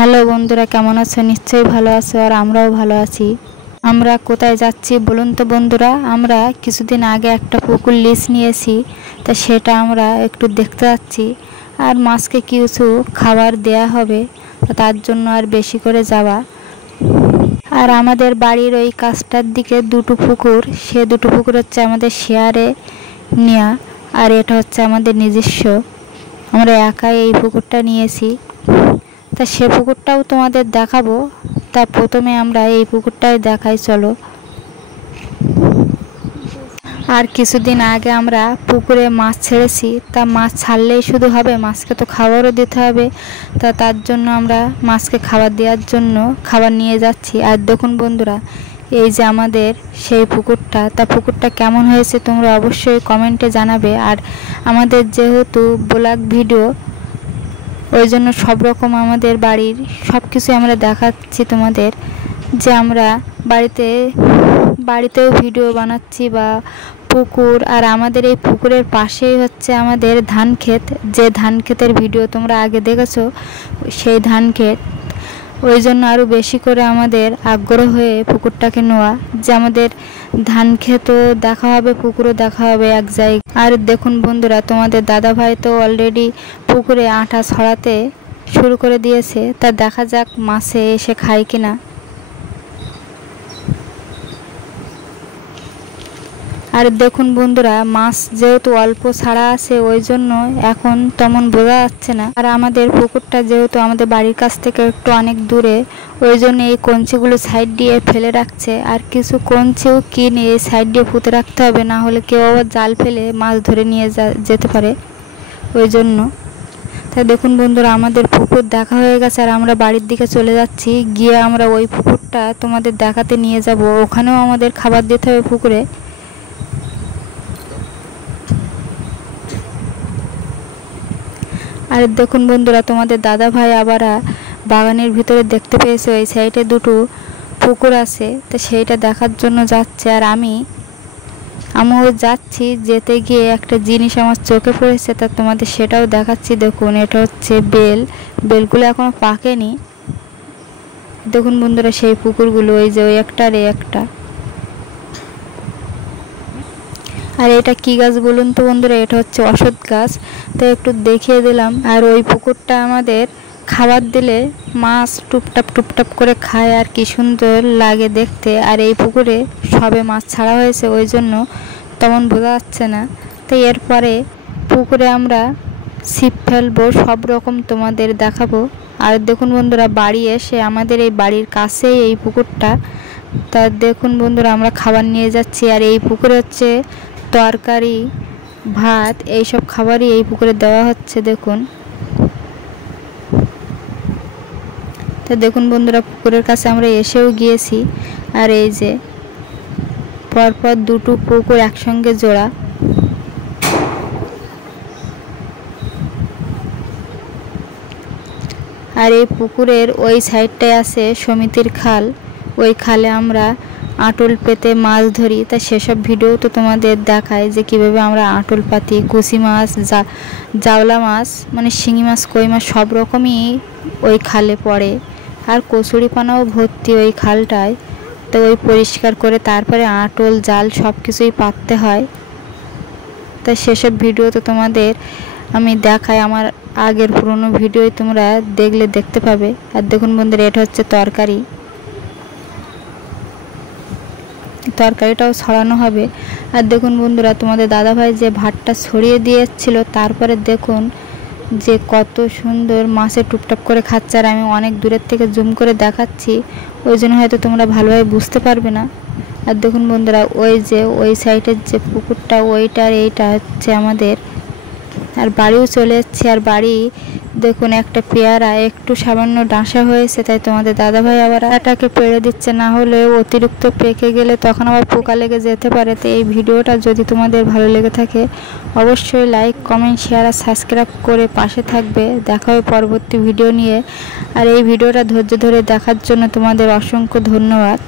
Hello বন্ধুরা, কেমন আছো? নিশ্চয়ই ভালো আছো আর আমরাও ভালো আছি। আমরা কোথায় যাচ্ছি বলুন তো বন্ধুরা? আমরা কিছুদিন আগে একটা পুকুর লিজ নিয়েছি, তা সেটা আমরা একটু দেখতে যাচ্ছি। আর মাছকে কিছু খাবার দেয়া হবে, তার জন্য আর বেশি করে যাওয়া। আর আমাদের বাড়ির ওই কাছটার দিকে দুটো পুকুর, সে দুটো পুকুর হচ্ছে আমাদের শেয়ারে নেওয়া, আর এটা হচ্ছে আমাদের নিজস্ব। আমরা একাই এই পুকুরটা নিয়েছি, তা সে পুকুরটাও তোমাদের দেখাবো। তা প্রথমে আমরা এই পুকুরটাই দেখাই, চলো। আর কিছুদিন আগে আমরা পুকুরে মাছ ছেড়েছি, তা মাছ ছাড়লেই শুধু হবে, মাছকে তো খাবারও দিতে হবে। তা তার জন্য আমরা মাছকে খাবার দেওয়ার জন্য খাবার নিয়ে যাচ্ছি। আর দেখুন বন্ধুরা, এই যে আমাদের সেই পুকুরটা, তা পুকুরটা কেমন হয়েছে তোমরা অবশ্যই কমেন্টে জানাবে। আর আমাদের যেহেতু ব্লগ ভিডিও, ওই জন্য সব রকম আমাদের বাড়ির সব কিছু আমরা দেখাচ্ছি তোমাদের, যে আমরা বাড়িতেও ভিডিও বানাচ্ছি বা পুকুর। আর আমাদের এই পুকুরের পাশেই হচ্ছে আমাদের ধান ক্ষেত, যে ধান ক্ষেতের ভিডিও তোমরা আগে দেখেছো, সেই ধান ক্ষেত। ওই জন্য আরও বেশি করে আমাদের আগ্রহ হয়ে পুকুরটাকে নেওয়া, যে আমাদের ধান ক্ষেতও দেখা হবে, পুকুরও দেখা হবে এক জায়গায়। আর দেখুন বন্ধুরা, তোমাদের দাদাভাই তো অলরেডি পুকুরে আটা ছড়াতে শুরু করে দিয়েছে, তা দেখা যাক মাছে এসে খায় কিনা। আর দেখুন বন্ধুরা, মাছ যেহেতু অল্প ছাড়া আছে, ওই জন্য এখন তেমন বোঝা যাচ্ছে না। আর আমাদের পুকুরটা যেহেতু আমাদের বাড়ির কাছ থেকে একটু অনেক দূরে, ওই জন্য এই কঞ্চিগুলো সাইড দিয়ে ফেলে রাখছে। আর কিছু কঞ্চিও কিনে এই সাইড দিয়ে পুঁতে রাখতে হবে, না হলে কেউ আবার জাল ফেলে মাছ ধরে নিয়ে যেতে পারে, ওই জন্য। তাই দেখুন বন্ধুরা, আমাদের পুকুর দেখা হয়ে গেছে, আর আমরা বাড়ির দিকে চলে যাচ্ছি। গিয়ে আমরা ওই পুকুরটা তোমাদের দেখাতে নিয়ে যাব, ওখানেও আমাদের খাবার দিতে হবে পুকুরে। আর দেখুন বন্ধুরা, তোমাদের দাদা ভাই আবার বাগানের ভিতরে দেখতে পেয়েছে ওই সাইডে দুটো পুকুর আছে, তো সেইটা দেখার জন্য যাচ্ছে। আর আমিও যাচ্ছি, যেতে গিয়ে একটা জিনিস আমার চোখে পড়েছে, তা তোমাদের সেটাও দেখাচ্ছি। দেখুন, এটা হচ্ছে বেলগুলো এখনো পাকেনি। দেখুন বন্ধুরা, সেই পুকুরগুলো, ওই যে ওই একটা আর এই একটা। আর এটা কি গাছ বলুন তো বন্ধুরা? এটা হচ্ছে অশ্বত্থ গাছ, তো একটু দেখিয়ে দিলাম। আর ওই পুকুরটা আমাদের খাবার দিলে মাছ টুপটাপ টুপটাপ করে খায়, আর কি সুন্দর লাগে দেখতে। আর এই পুকুরে সবে মাছ ছাড়া হয়েছে, ওই জন্য তেমন বোঝা যাচ্ছে না। তো এরপরে পুকুরে আমরা ছিপ ফেলবো, সব রকম তোমাদের দেখাবো। আর দেখুন বন্ধুরা, বাড়ি এসে আমাদের এই বাড়ির কাছেই এই পুকুরটা, তা দেখুন বন্ধুরা, আমরা খাবার নিয়ে যাচ্ছি। আর এই পুকুরে হচ্ছে তরকারি, ভাত, এইসব খাবারই এই পুকুরে দেওয়া হচ্ছে, দেখুন। তো দেখুন বন্ধুরা, পুকুরের কাছে আমরা এসেও গিয়েছি। আর এই যে পরপর দুটো পুকুর একসঙ্গে জোড়া। আর এই পুকুরের ওই সাইডটায় আছে সমিতির খাল, ওই খালে আমরা আটল পেতে মাছ ধরি। তা সেসব ভিডিও তো তোমাদের দেখায়, যে কীভাবে আমরা আটল পাতি, কুচি মাছ, জাওলা মাছ, মানে শিঙি মাছ, কই মাছ, সব রকমই ওই খালে পড়ে। আর কচুরিপানাও ভর্তি ওই খালটায়, তো ওই পরিষ্কার করে তারপরে আটল, জাল সব কিছুই পাততে হয়। তা সেসব ভিডিও তো তোমাদের আমি দেখাই, আমার আগের পুরনো ভিডিওই তোমরা দেখলে দেখতে পাবে। আর দেখুন বন্ধুরা, এটা হচ্ছে তরকারিটাও ছড়ানো হবে। আর দেখুন বন্ধুরা, তোমাদের দাদাভাই যে ভাতটা ছড়িয়ে দিয়েছিল, তারপরে দেখুন যে কত সুন্দর মাছে টুপটাপ করে খাচ্ছে। আর আমি অনেক দূরের থেকে জুম করে দেখাচ্ছি, ওই জন্য হয়তো তোমরা ভালোভাবে বুঝতে পারবে না। আর দেখুন বন্ধুরা, ওই যে ওই সাইডের যে পুকুরটা, ওইটা আর এইটা হচ্ছে আমাদের। আর বাড়িও চলে যাচ্ছে। আর বাড়ি দেখুন, একটা পেয়ারা একটু সামান্য ডাঁসা হয়েছে, তাই তোমাদের দাদাভাই আবার এটাকে পেড়ে দিচ্ছে, না হলে অতিরিক্ত পেকে গেলে তখন আবার পোকা লেগে যেতে পারে। তো এই ভিডিওটা যদি তোমাদের ভালো লেগে থাকে, অবশ্যই লাইক, কমেন্ট, শেয়ার আর সাবস্ক্রাইব করে পাশে থাকবে। দেখা হবে পরবর্তী ভিডিও নিয়ে। আর এই ভিডিওটা ধৈর্য ধরে দেখার জন্য তোমাদের অসংখ্য ধন্যবাদ।